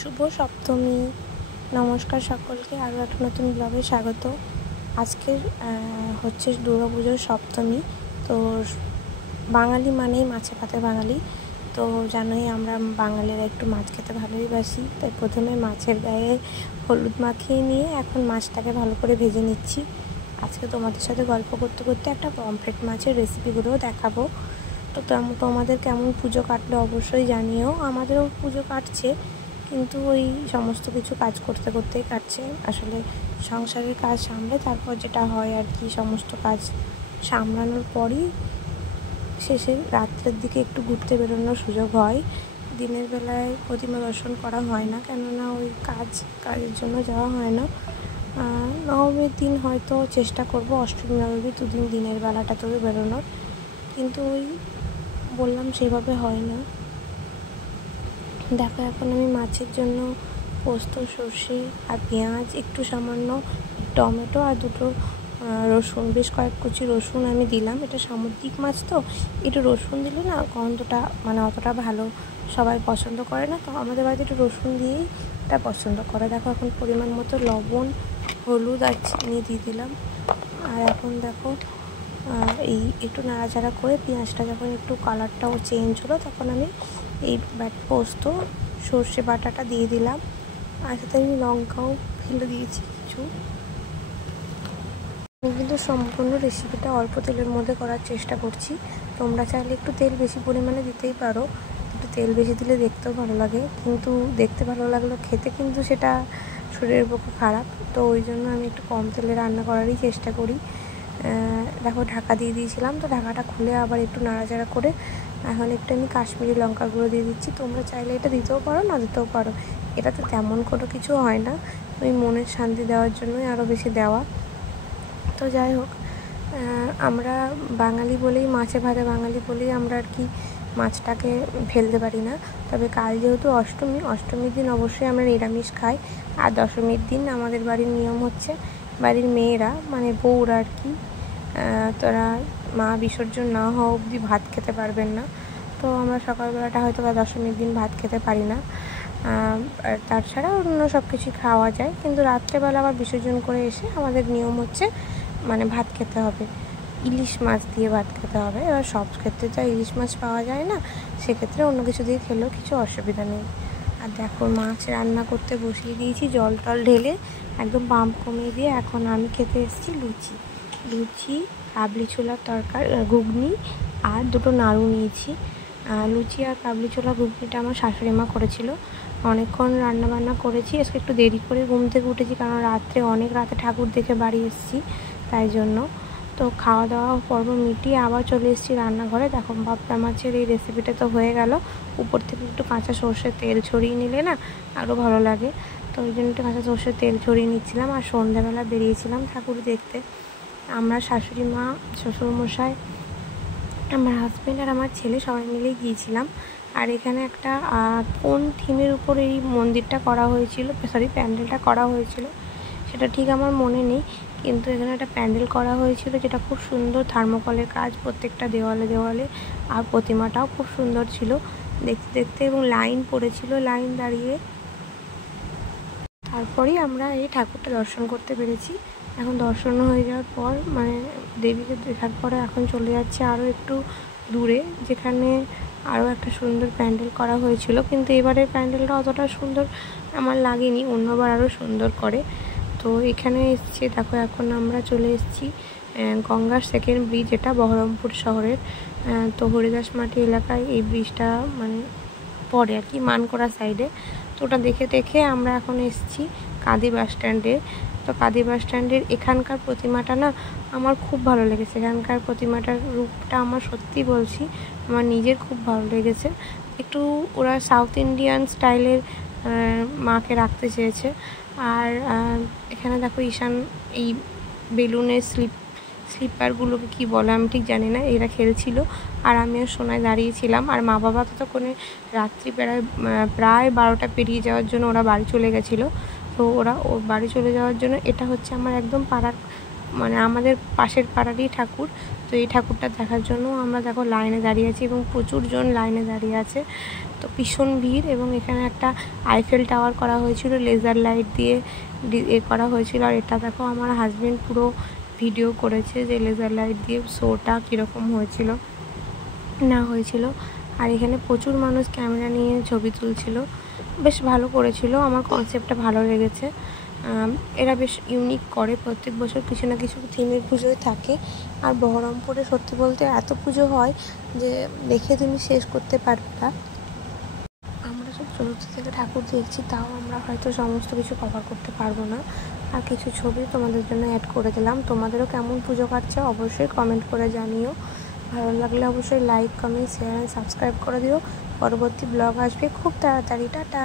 শুভ সপ্তমী। নমস্কার সকলকে, আরও একটা নতুন ব্লগে স্বাগত। আজকের হচ্ছে দুর্গাপুজোর সপ্তমী। তো বাঙালি মানেই মাছে ভাতে বাঙালি। তো জানোই আমরা বাঙালিরা একটু মাছ খেতে ভালোই বাসি। তাই প্রথমে মাছের গায়ে হলুদ মাখিয়ে নিয়ে এখন মাছটাকে ভালো করে ভেজে নিচ্ছি। আজকে তোমাদের সাথে গল্প করতে করতে একটা পমফ্রেট মাছের রেসিপিগুলোও দেখাবো। তো তোমাদের কেমন পুজো কাটলো অবশ্যই জানিও। আমাদেরও পুজো কাটছে, কিন্তু ওই সমস্ত কিছু কাজ করতে করতেই কাটছে। আসলে সংসারের কাজ সামলে তারপর যেটা হয় আর কি, সমস্ত কাজ সামলানোর পরই শেষে রাত্রের দিকে একটু ঘুরতে বেরোনোর সুযোগ হয়। দিনের বেলায় প্রতিমা দর্শন করা হয় না, কেননা ওই কাজের জন্য যাওয়া হয় না। নবমীর দিন হয়তো চেষ্টা করব, অষ্টমী নবমী দুদিন দিনের বেলাটাতেও বেরোনোর, কিন্তু ওই বললাম সেভাবে হয় না। দেখো, এখন আমি মাছের জন্য পোস্ত, সর্ষে আর পেঁয়াজ, একটু সামান্য টমেটো আর দুটো রসুন, বেশ কয়েক কুচি রসুন আমি দিলাম। এটা সামুদ্রিক মাছ তো একটু রসুন দিলে না গন্ধটা অতটা ভালো সবাই পছন্দ করে না। তো আমাদের বাড়িতে একটু রসুন দিয়েই এটা পছন্দ করে। দেখো, এখন পরিমাণ মতো লবণ, হলুদ আর চিনি দিয়ে দিলাম। আর এখন দেখো এই একটু নাড়াচাড়া করে পেঁয়াজটা যখন একটু কালারটাও চেঞ্জ হলো, তখন আমি এই পোস্ত সর্ষে বাটাটা দিয়ে দিলাম। আর সাথে আমি লঙ্কাও ফেলে দিয়েছি কিছু। আমি কিন্তু সম্পূর্ণ রেসিপিটা অল্প তেলের মধ্যে করার চেষ্টা করছি। তোমরা চাইলে একটু তেল বেশি পরিমাণে দিতেই পারো। একটু তেল বেশি দিলে দেখতেও ভালো লাগে, কিন্তু দেখতে ভালো লাগলো, খেতে কিন্তু সেটা শরীরের পক্ষে খারাপ। তো ওই জন্য আমি একটু কম তেলে রান্না করারই চেষ্টা করি। দেখো, ঢাকা দিয়ে দিয়েছিলাম, তো ঢাকাটা খুলে আবার একটু নাড়াচাড়া করে এখন একটু আমি কাশ্মীরি লঙ্কা গুঁড়ো দিয়ে দিচ্ছি। তোমরা চাইলে এটা দিতেও পারো, না দিতেও পারো। এটাতে তেমন কোনো কিছু হয় না, ওই মনের শান্তি দেওয়ার জন্যই আরও বেশি দেওয়া। তো যাই হোক, আমরা বাঙালি বলেই, মাছে ভাতে বাঙালি বলেই আমরা আর কি মাছটাকে ফেলতে পারি না। তবে কাল যেহেতু অষ্টমীর দিন অবশ্যই আমরা নিরামিষ খাই। আর দশমীর দিন আমাদের বাড়ির নিয়ম হচ্ছে, বাড়ির মেয়েরা মানে বউরা আর কি, তোরা মা বিসর্জন না হওয়া অবধি ভাত খেতে পারবেন না। তো আমরা সকালবেলাটা হয়তো বা দশমীর দিন ভাত খেতে পারি না। আর তাছাড়া অন্য সব কিছুই খাওয়া যায়, কিন্তু রাত্রেবেলা আবার বিসর্জন করে এসে আমাদের নিয়ম হচ্ছে মানে ভাত খেতে হবে, ইলিশ মাছ দিয়ে ভাত খেতে হবে। এবার সব ক্ষেত্রে তো ইলিশ মাছ পাওয়া যায় না, সেক্ষেত্রে অন্য কিছু দিয়ে খেলেও কিছু অসুবিধা নেই। আর দেখো, মাছ রান্না করতে বসিয়ে দিয়েছি, জল টল ঢেলে একদম পাম্প কমিয়ে দিয়ে। এখন আমি খেতে এসেছি লুচি, কাবলি ছোলার তরকারি, ঘুগনি আর দুটো নাড়ু নিয়েছি। লুচি আর কাবলি ছোলা ঘুগনিটা আমার শাশুড়ি মা করেছিল। অনেকক্ষণ রান্নাবান্না করেছি, আজকে একটু দেরি করে ঘুম থেকে উঠেছি, কারণ অনেক রাতে ঠাকুর দেখে বাড়ি এসেছি, তাই জন্য। তো খাওয়া দাওয়া পর্ব মিটিয়ে আবার চলে এসেছি রান্নাঘরে। দেখো, পাবদা মাছের এই রেসিপিটা তো হয়ে গেল। উপর থেকে একটু কাঁচা সর্ষের তেল ছড়িয়ে নিলে না আরও ভালো লাগে। তো ওই জন্য একটু কাঁচা সর্ষের তেল ছড়িয়ে নিচ্ছিলাম। আর সন্ধ্যাবেলা বেরিয়েছিলাম ঠাকুর দেখতে। আমরা শাশুড়ি মা, শ্বশুরমশাই, আমার হাজব্যান্ড আর আমার ছেলে সবাই মিলেই গিয়েছিলাম। আর এখানে একটা কোন থিমের উপর এই মন্দিরটা করা হয়েছিল, প্যান্ডেলটা করা হয়েছিল সেটা ঠিক আমার মনে নেই, কিন্তু এখানে একটা প্যান্ডেল করা হয়েছিল যেটা খুব সুন্দর, থার্মোকলের কাজ প্রত্যেকটা দেওয়ালে। আর প্রতিমাটাও খুব সুন্দর ছিল দেখতে দেখতে, এবং লাইন পড়েছিল, লাইন দাঁড়িয়ে তারপরেই আমরা এই ঠাকুরটা দর্শন করতে পেরেছি। এখন দর্শন হয়ে যাওয়ার পর মানে দেবীকে দেখার পরে এখন চলে যাচ্ছে আরও একটু দূরে, যেখানে আরও একটা সুন্দর প্যান্ডেল করা হয়েছিল, কিন্তু এবারের প্যান্ডেলটা অতটা সুন্দর আমার লাগেনি, অন্যবার আরও সুন্দর করে। তো এখানে এসছি, দেখো এখন আমরা চলে এসেছি গঙ্গার সেকেন্ড ব্রিজ, এটা বহরমপুর শহরের। তো হরিদাস মাটি এলাকায় এই ব্রিজটা মানে পড়ে আর কি, মানকড়া সাইডে। তো ওটা দেখে আমরা এখন এসেছি কাঁদি বাস স্ট্যান্ডে। তো কাঁদি বাস স্ট্যান্ডের এখানকার প্রতিমাটা না আমার খুব ভালো লেগেছে। এখানকার প্রতিমাটার রূপটা আমার সত্যি বলছি আমার নিজের খুব ভালো লেগেছে। একটু ওরা সাউথ ইন্ডিয়ান স্টাইলের মাকে রাখতে চেয়েছে। আর এখানে দেখো ঈশান এই বেলুনের স্লিপারগুলোকে কি বলে আমি ঠিক জানি না, এরা খেলছিল আর আমিও সোনায় দাঁড়িয়েছিলাম। আর মা বাবা ততক্ষণে রাত্রি প্রায় 12টা পেরিয়ে যাওয়ার জন্য ওরা বাড়ি চলে গেছিলো। তো ওরা বাড়ি চলে যাওয়ার জন্য, এটা হচ্ছে আমার একদম পাড়ার মানে আমাদের পাশের পাড়ারই ঠাকুর। তো এই ঠাকুরটা দেখার জন্য আমরা দেখো লাইনে দাঁড়িয়ে আছি এবং প্রচুর জন লাইনে দাঁড়িয়ে আছে। তো ভীষণ ভিড় এবং এখানে একটা আইফেল টাওয়ার করা হয়েছিল, লেজার লাইট দিয়ে করা হয়েছিল। আর এটা দেখো আমার হাজবেন্ড পুরো ভিডিও করেছে যে লেজার লাইট দিয়ে শোটা কীরকম হয়েছিল না হয়েছিল। আর এখানে প্রচুর মানুষ ক্যামেরা নিয়ে ছবি তুলছিল, বেশ ভালো করেছিল। আমার কনসেপ্টটা ভালো লেগেছে। এরা বেশ ইউনিক করে, প্রত্যেক বছর কিছু না কিছু থিমের পুজোয় থাকে। আর বহরমপুরে সত্যি বলতে এত পুজো হয় যে দেখে তুমি শেষ করতে পারবে না। আমরা সব চতুর্থ থেকে ঠাকুর দেখছি, তাও আমরা হয়তো সমস্ত কিছু কভার করতে পারবো না। আর কিছু ছবি তোমাদের জন্য অ্যাড করে দিলাম। তোমাদেরও কেমন পুজো কাটছে অবশ্যই কমেন্ট করে জানিও। ভালো লাগলে অবশ্যই like, comment, share and subscribe করে দিও। পরবর্তী ব্লগ আসবে খুব তাড়াতাড়ি। টাটা।